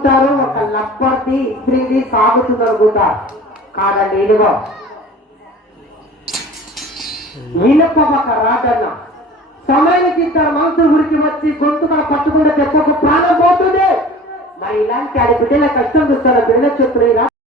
అనుకుంటారు ఒక లబ్బర్ది ఇస్త్రీది సాగుతుంది అనుకుంటారు. కాదండి, ఇదిగో ఇనుప ఒక రాజన్న సమయానికి ఇద్దరు మనుషులు గురికి వచ్చి గొంతుగా పట్టుకుంటే తెప్పకు ప్రాణం పోతుంది. మరి ఇలాంటి ఆడి బిడ్డల కష్టం చూస్తారు. బిడ్డ చెప్తున్నా